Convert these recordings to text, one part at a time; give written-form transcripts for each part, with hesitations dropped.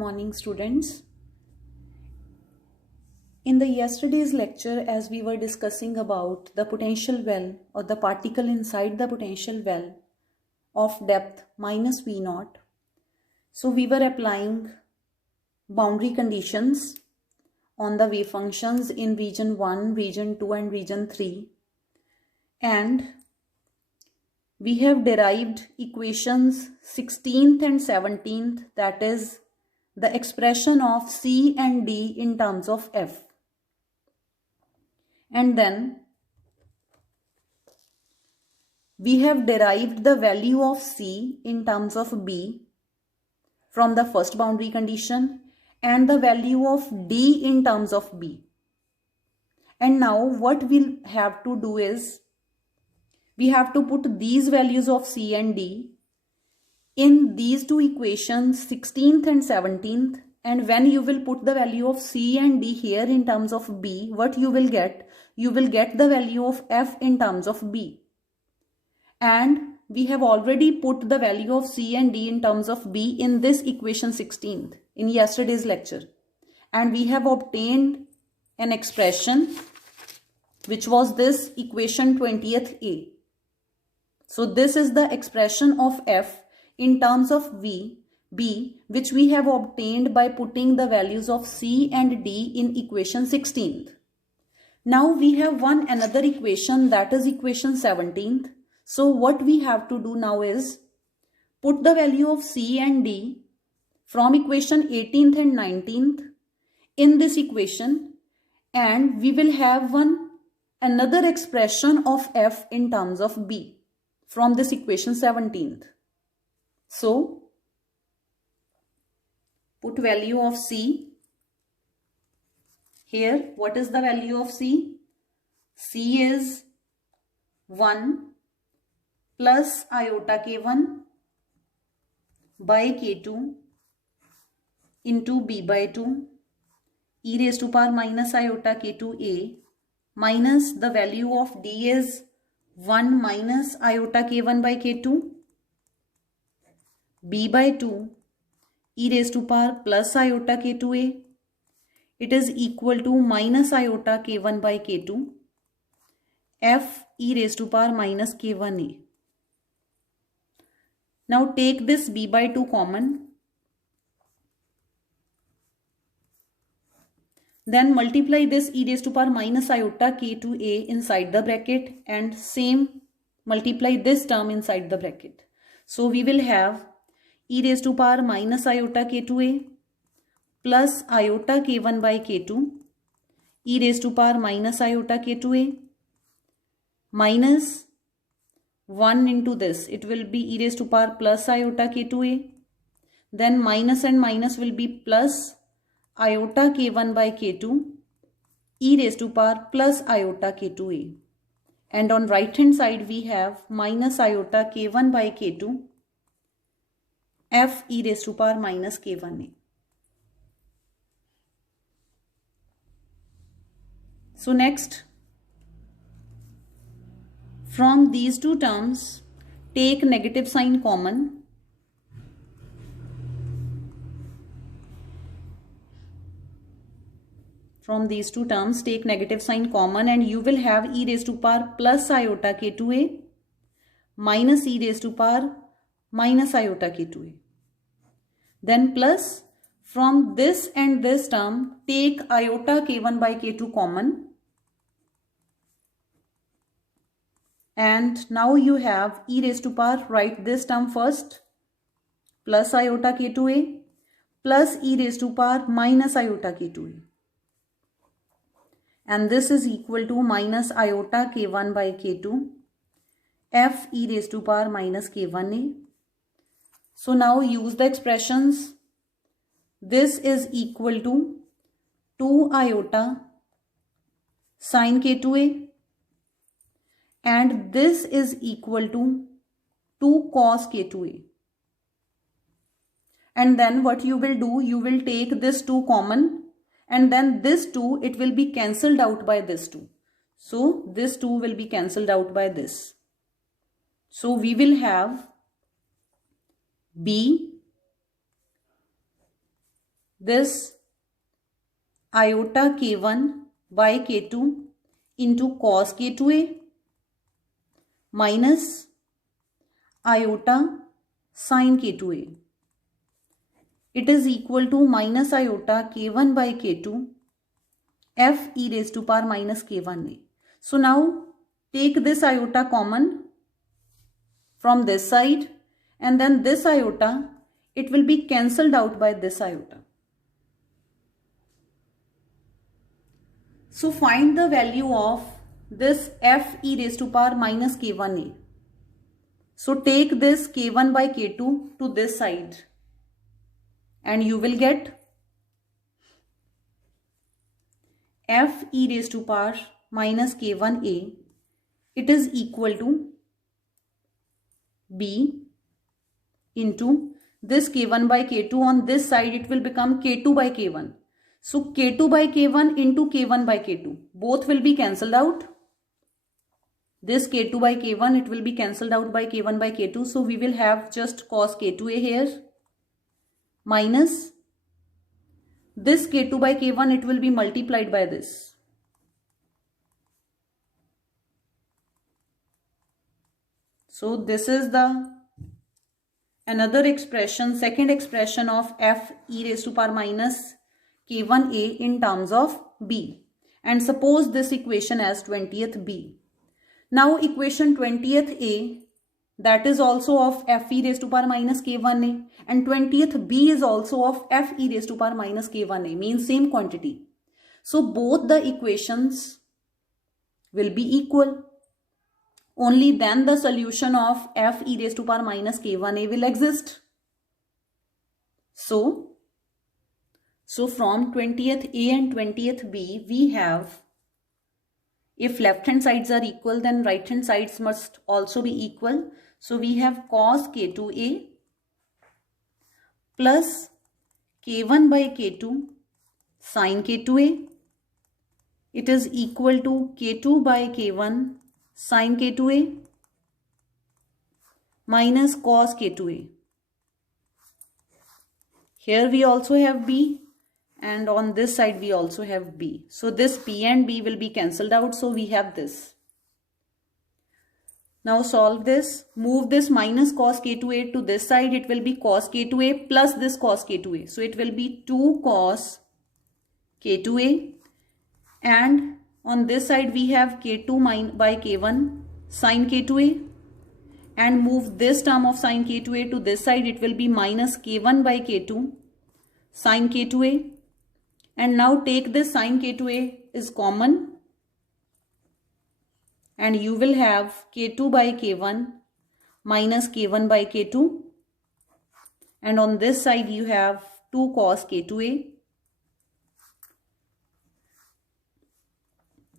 morning, students. In the yesterday's lecture, as we were discussing about the potential well or the particle inside the potential well of depth minus V naught, so we were applying boundary conditions on the wave functions in region 1, region 2 and region 3, and we have derived equations 16th and 17th, that is the expression of C and D in terms of F. And then we have derived the value of C in terms of B from the first boundary condition and the value of D in terms of B. And now what we'll have to do is we have to put these values of C and D in these two equations 16th and 17th, and when you will put the value of C and D here in terms of B, what you will get? You will get the value of F in terms of B. And we have already put the value of C and D in terms of B in this equation 16th in yesterday's lecture. And we have obtained an expression which was this equation 20th A. So this is the expression of F in terms of B, which we have obtained by putting the values of C and D in equation 16th. Now we have another equation, that is equation 17th. So what we have to do now is put the value of C and D from equation 18th and 19th in this equation, and we will have another expression of F in terms of B from this equation 17th. So put value of C here. What is the value of C? C is 1 plus iota k1 by k2 into b by 2 e raised to power minus iota k2a minus the value of D is 1 minus iota k1 by k2 b by 2 e raised to power plus iota k2a. It is equal to minus iota k1 by k2 f e raised to power minus k1a. Now take this b by 2 common. Then multiply this e raised to power minus iota k2a inside the bracket and same multiply this term inside the bracket. So we will have e raised to power minus iota k2a plus iota k1 by k2 e raised to power minus iota k2a minus 1 into this. It will be e raised to power plus iota k2a. Then minus and minus will be plus iota k1 by k2 e raised to power plus iota k2a. And on right hand side we have minus iota k1 by k2 f e raised to power minus k1a. So next, from these two terms, take negative sign common. From these two terms, take negative sign common and you will have e raised to power plus iota k2a minus e raised to power minus iota k2a. Then plus, from this and this term, take iota k1 by k2 common. And now you have e raised to power, write this term first, plus iota k2a plus e raised to power minus iota k2a. And this is equal to minus iota k1 by k2 f e raised to power minus k1a. So now use the expressions. This is equal to 2 iota sine k2a. And this is equal to 2 cos k2a. And then what you will do, you will take this 2 common and then this 2, it will be cancelled out by this 2. So this 2 will be cancelled out by this. So we will have B this iota k1 by k2 into cos k2a minus iota sin k2a. It is equal to minus iota k1 by k2 f e raised to power minus k1a. So now take this iota common from this side, and then this iota, it will be cancelled out by this iota. So find the value of this f e raised to power minus k1a. So take this k1 by k2 to this side and you will get f e raised to power minus k1a. It is equal to b into this k1 by k2. On this side it will become k2 by k1. So k2 by k1 into k1 by k2. Both will be cancelled out. This k2 by k1, it will be cancelled out by k1 by k2. So we will have just cos k2a here minus this k2 by k1, it will be multiplied by this. So this is the another expression, second expression of f e raised to power minus k1a in terms of b. And suppose this equation as 20th b. Now equation 20th a, that is also of f e raised to power minus k1a, and 20th b is also of f e raised to power minus k1a, means same quantity. So both the equations will be equal. Only then the solution of f e raised to power minus k1a will exist. So from 20th a and 20th b, we have, if left hand sides are equal, then right hand sides must also be equal. So we have cos k2a plus k1 by k2 sin k2a. It is equal to k2 by k1 sin k2a minus cos k2a. Here we also have b, and on this side we also have b. So this b and b will be cancelled out. So we have this. Now solve this. Move this minus cos k2a to this side. It will be cos k2a plus this cos k2a. So it will be 2 cos k2a. And on this side we have k2 by k1 sin k2a. And move this term of sin k2a to this side. It will be minus k1 by k2 sin k2a. And now take this sin k2a is common, and you will have k2 by k1 minus k1 by k2, and on this side you have 2 cos k2a.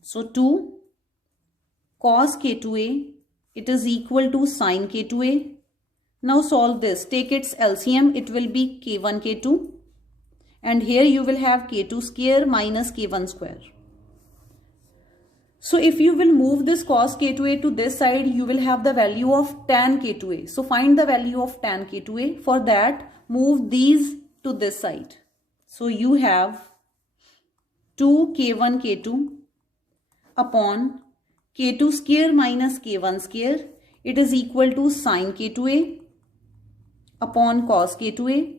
So 2 cos k2a, it is equal to sin k2a. Now solve this. Take its LCM. It will be k1 k2. And here you will have k2 square minus k1 square. So if you will move this cos k2a to this side, you will have the value of tan k2a. So find the value of tan k2a. For that, move these to this side. So you have 2 k1 k2 upon k2 square minus k1 square. It is equal to sin k2a upon cos k2a,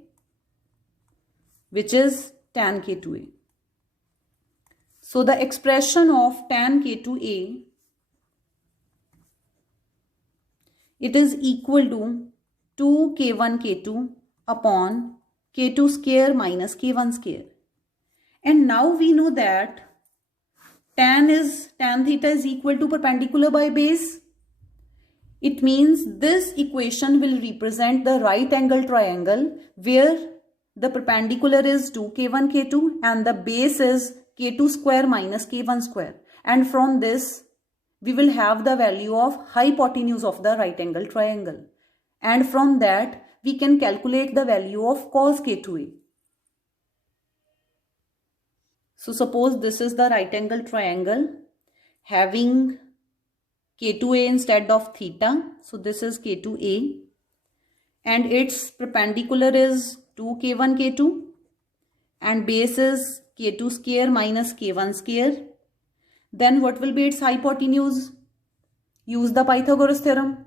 which is tan k2a. So the expression of tan k2a, it is equal to 2 k1 k2 upon k2 square minus k1 square. And now we know that tan theta is equal to perpendicular by base. It means this equation will represent the right angle triangle where the perpendicular is 2 k1 k2 and the base is k2 square minus k1 square. And from this we will have the value of hypotenuse of the right angle triangle. And from that we can calculate the value of cos k2a. So suppose this is the right angle triangle having k2a instead of theta. So this is k2a and its perpendicular is 2 k1 k2 and base is k2 square minus k1 square. Then what will be its hypotenuse? Use the Pythagoras theorem.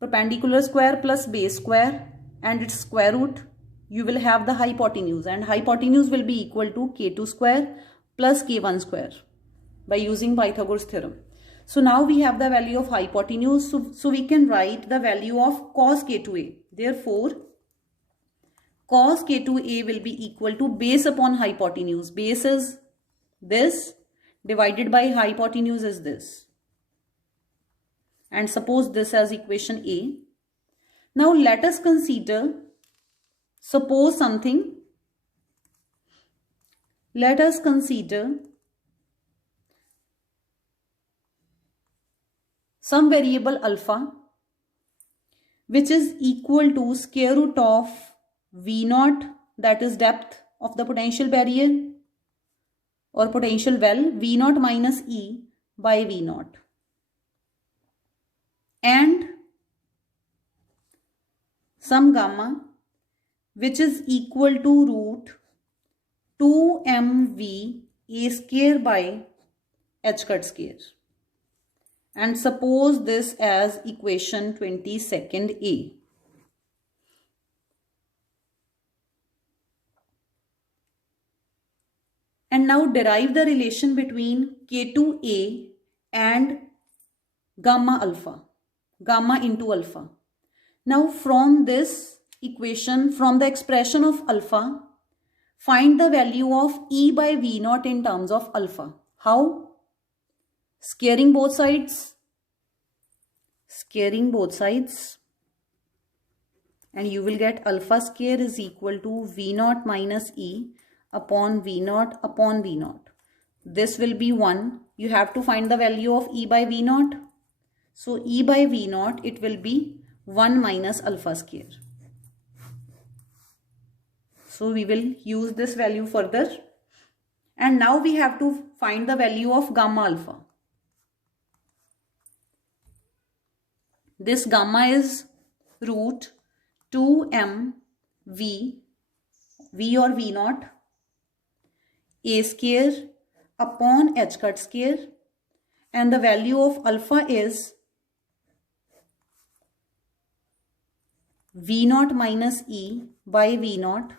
Perpendicular square plus base square and its square root. You will have the hypotenuse, and hypotenuse will be equal to k2 square plus k1 square by using Pythagoras theorem. So now we have the value of hypotenuse. So we can write the value of cos k2a. Therefore, cos k2a will be equal to base upon hypotenuse. Base is this divided by hypotenuse is this. And suppose this as equation A. Now let us consider, suppose something. Let us consider some variable alpha which is equal to square root of V naught, that is depth of the potential barrier or potential well, V naught minus E by V naught, and some gamma which is equal to root 2mv a square by h cut square, and suppose this as equation 22nd A. And now derive the relation between K2A and gamma alpha, gamma into alpha. Now from this equation, from the expression of alpha, find the value of E by V naught in terms of alpha. How? Squaring both sides. Squaring both sides. And you will get alpha square is equal to V naught minus E upon V naught upon V naught. This will be 1. You have to find the value of E by V naught. So E by V naught, it will be 1 minus alpha square. So we will use this value further. And now we have to find the value of gamma alpha. This gamma is root 2m V or V naught a square upon h cut square, and the value of alpha is V naught minus E by V naught,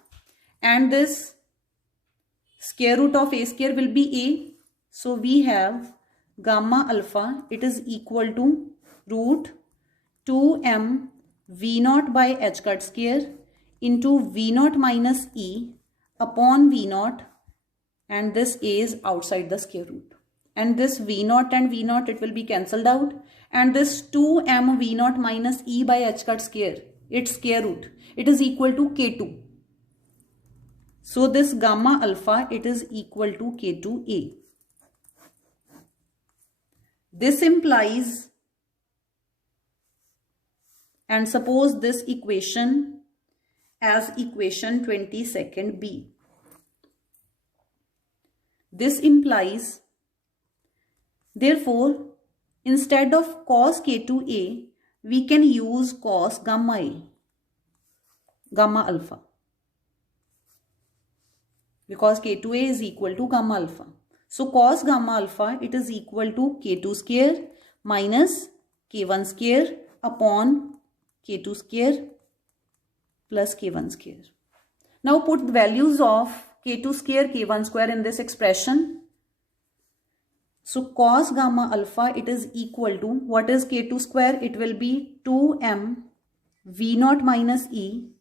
and this square root of a square will be a. So we have gamma alpha, it is equal to root 2m V naught by h cut square into V naught minus E upon V naught, and this a is outside the square root. And this V naught and V naught, it will be cancelled out. And this 2m V naught minus E by h cut square, its square root, it is equal to K2. So this gamma alpha, it is equal to K2A. This implies, and suppose this equation as equation 22nd B. This implies, therefore, instead of cos K2A, we can use cos gamma A, gamma alpha, because K2A is equal to gamma alpha. So cos gamma alpha, it is equal to K2 square minus K1 square upon K2 square plus K1 square. Now put the values of K2 square, K1 square in this expression. So cos gamma alpha, it is equal to, what is K2 square? It will be 2m V naught minus E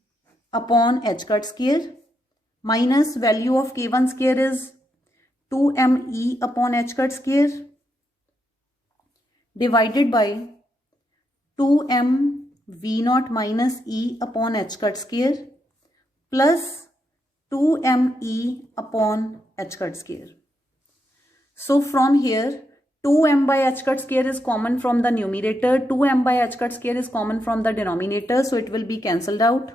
upon h cut square minus value of K1 square is 2m E upon h cut square divided by 2m V naught minus E upon h cut square plus 2m E upon h cut square. So from here 2m by h cut square is common from the numerator, 2m by h cut square is common from the denominator, so it will be cancelled out.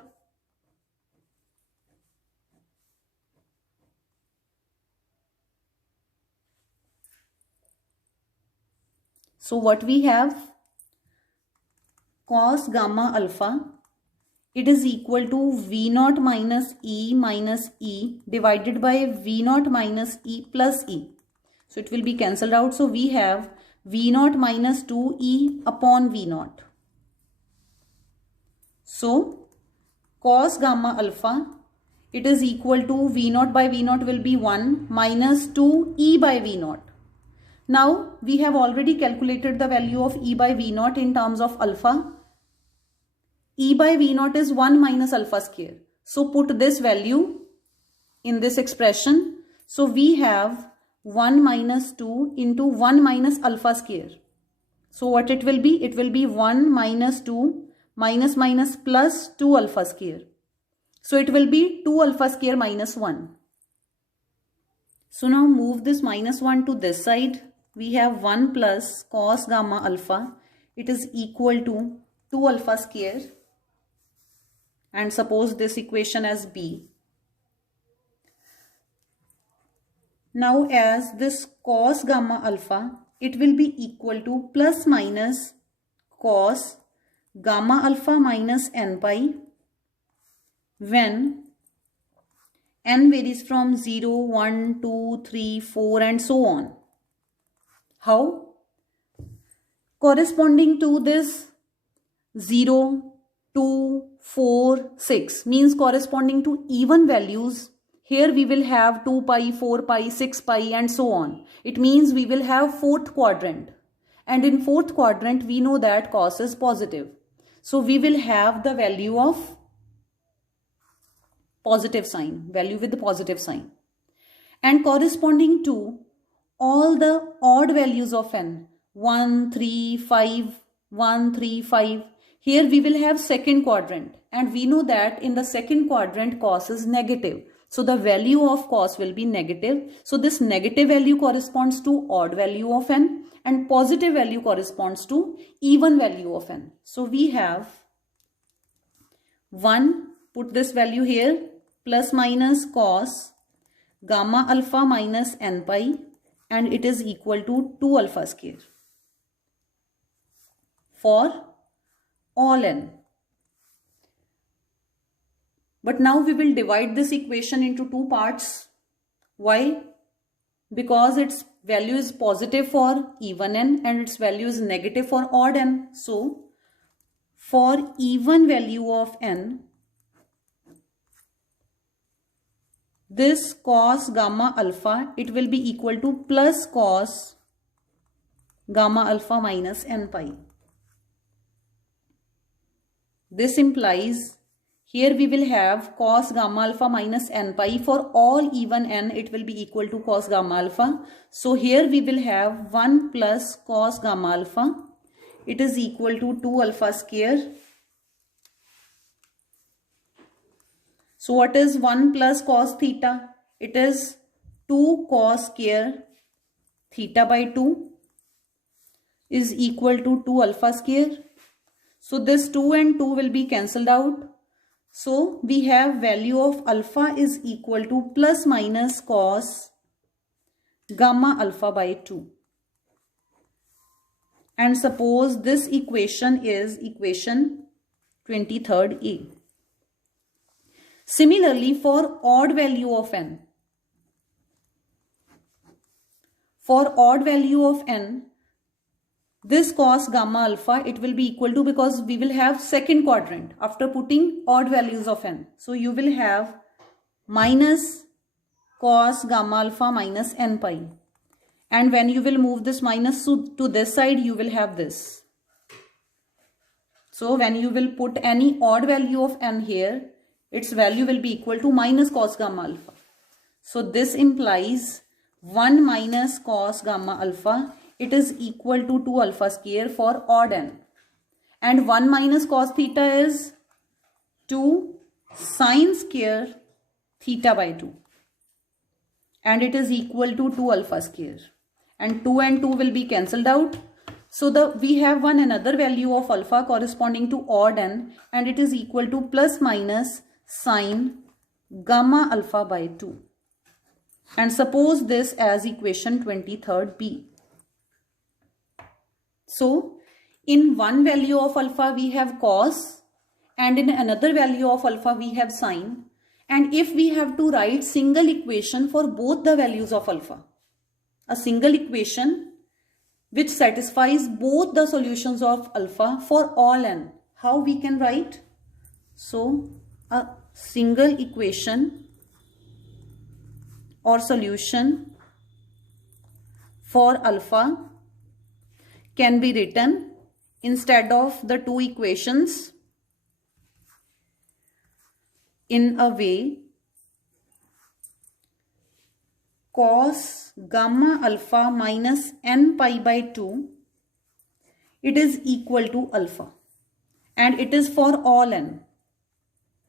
So what we have, cos gamma alpha, it is equal to V naught minus E divided by V naught minus E plus E. So it will be cancelled out. So we have V naught minus 2E upon V naught. So cos gamma alpha, it is equal to V naught by V naught will be 1 minus 2E by V naught. Now we have already calculated the value of E by V naught in terms of alpha. E by V naught is 1 minus alpha square. So put this value in this expression. So we have 1 minus 2 into 1 minus alpha square. So what it will be? It will be 1 minus 2 minus minus plus 2 alpha square. So it will be 2 alpha square minus 1. So now move this minus 1 to this side. We have 1 plus cos gamma alpha. It is equal to 2 alpha square. And suppose this equation as B. Now as this cos gamma alpha, it will be equal to plus minus cos gamma alpha minus n pi when n varies from 0, 1, 2, 3, 4 and so on. How? Corresponding to this 0, 2, 4, 6 means corresponding to even values. Here we will have 2 pi, 4 pi, 6 pi and so on. It means we will have fourth quadrant. And in fourth quadrant we know that cos is positive. So we will have the value of positive sign, value with the positive sign. And corresponding to all the odd values of n, 1, 3, 5, 1, 3, 5. Here we will have second quadrant and we know that in the second quadrant cos is negative. So the value of cos will be negative. So this negative value corresponds to odd value of n and positive value corresponds to even value of n. So we have 1, put this value here, plus minus cos gamma alpha minus n pi and it is equal to 2 alpha square for all n. But now we will divide this equation into two parts. Why? Because its value is positive for even n and its value is negative for odd n. So for even value of n, this cos gamma alpha, it will be equal to plus cos gamma alpha minus n pi. This implies here we will have cos gamma alpha minus n pi. For all even n, it will be equal to cos gamma alpha. So here we will have 1 plus cos gamma alpha. It is equal to 2 alpha square. So what is 1 plus cos theta? It is 2 cos square theta by 2 is equal to 2 alpha square. So this 2 and 2 will be cancelled out. So we have value of alpha is equal to plus minus cos gamma alpha by 2. And suppose this equation is equation 23rd A. Similarly for odd value of n. For odd value of n, this cos gamma alpha, it will be equal to, because we will have second quadrant after putting odd values of n. So you will have minus cos gamma alpha minus n pi. And when you will move this minus to this side, you will have this. So when you will put any odd value of n here, its value will be equal to minus cos gamma alpha. So this implies 1 minus cos gamma alpha, it is equal to 2 alpha square for odd n. And 1 minus cos theta is 2 sine square theta by 2. And it is equal to 2 alpha square. And 2 and 2 will be cancelled out. So we have one another value of alpha corresponding to odd n, and it is equal to plus minus sine gamma alpha by 2. And suppose this as equation 23rd B. So in one value of alpha we have cos, and in another value of alpha we have sine. And if we have to write single equation for both the values of alpha, a single equation which satisfies both the solutions of alpha for all n, how we can write? So a single equation or solution for alpha can be written instead of the two equations in a way: cos gamma alpha minus n pi by 2, it is equal to alpha, and it is for all n,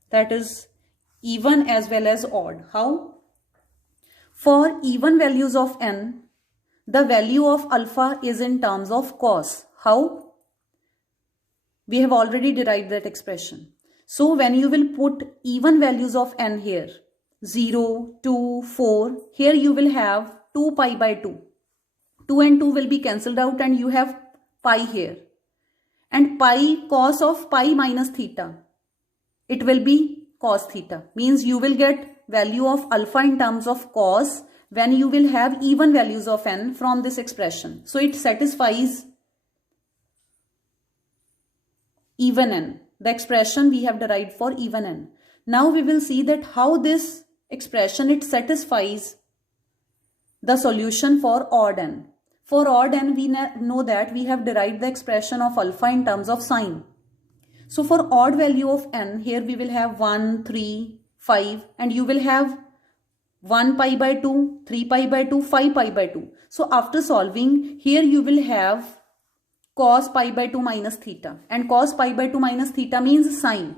that is even as well as odd. How? For even values of n, the value of alpha is in terms of cos. How? We have already derived that expression. So when you will put even values of n here, 0, 2, 4, here you will have 2 pi by 2. 2 and 2 will be cancelled out and you have pi here. And pi, cos of pi minus theta, it will be cos theta. Means you will get value of alpha in terms of cos when you will have even values of n from this expression. So it satisfies even n, the expression we have derived for even n. Now we will see that how this expression, it satisfies the solution for odd n. For odd n, we know that we have derived the expression of alpha in terms of sine. So for odd value of n, here we will have 1, 3, 5, and you will have 1 pi by 2, 3 pi by 2, 5 pi by 2. So after solving, here you will have cos pi by 2 minus theta, and cos pi by 2 minus theta means sine.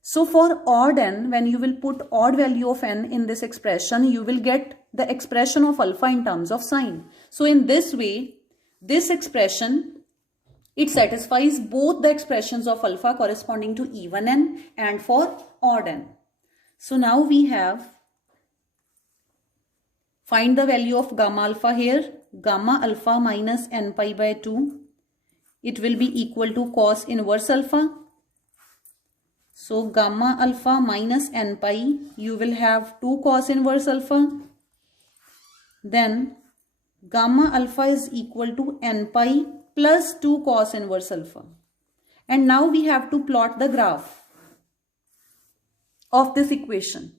So for odd n, when you will put odd value of n in this expression, you will get the expression of alpha in terms of sine. So in this way, this expression, it satisfies both the expressions of alpha corresponding to even n and for odd n. So now we have, find the value of gamma alpha here. Gamma alpha minus n pi by 2, it will be equal to cos inverse alpha. So gamma alpha minus n pi, you will have 2 cos inverse alpha. Then gamma alpha is equal to n pi plus 2 cos inverse alpha. And now we have to plot the graph of this equation.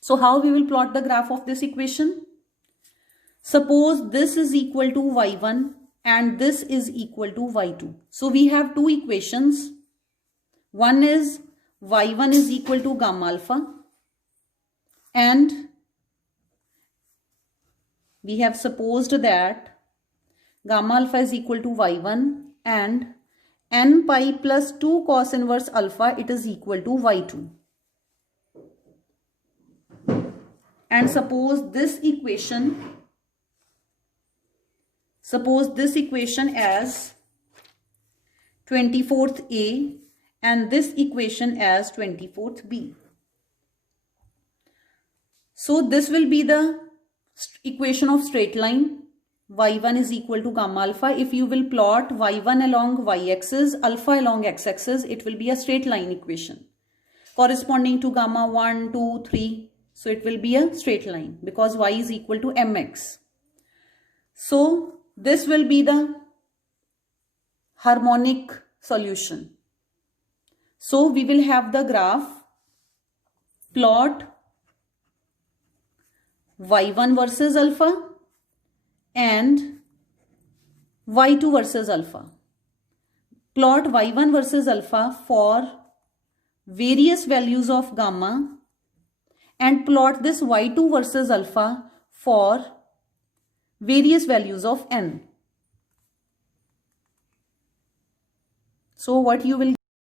So how we will plot the graph of this equation? Suppose this is equal to y1 and this is equal to y2. So we have two equations. One is y1 is equal to gamma alpha, and we have supposed that gamma alpha is equal to y1 and n pi plus 2 cos inverse alpha, it is equal to y2. And suppose this equation as 24th A and this equation as 24th B. So this will be the equation of straight line. y1 is equal to gamma alpha. If you will plot y1 along y-axis, alpha along x-axis, it will be a straight line equation corresponding to gamma 1, 2, 3. So it will be a straight line because y is equal to mx. So this will be the harmonic solution. So we will have the graph, plot y1 versus alpha and y2 versus alpha. Plot y1 versus alpha for various values of gamma and plot this y2 versus alpha for various values of n. So what you will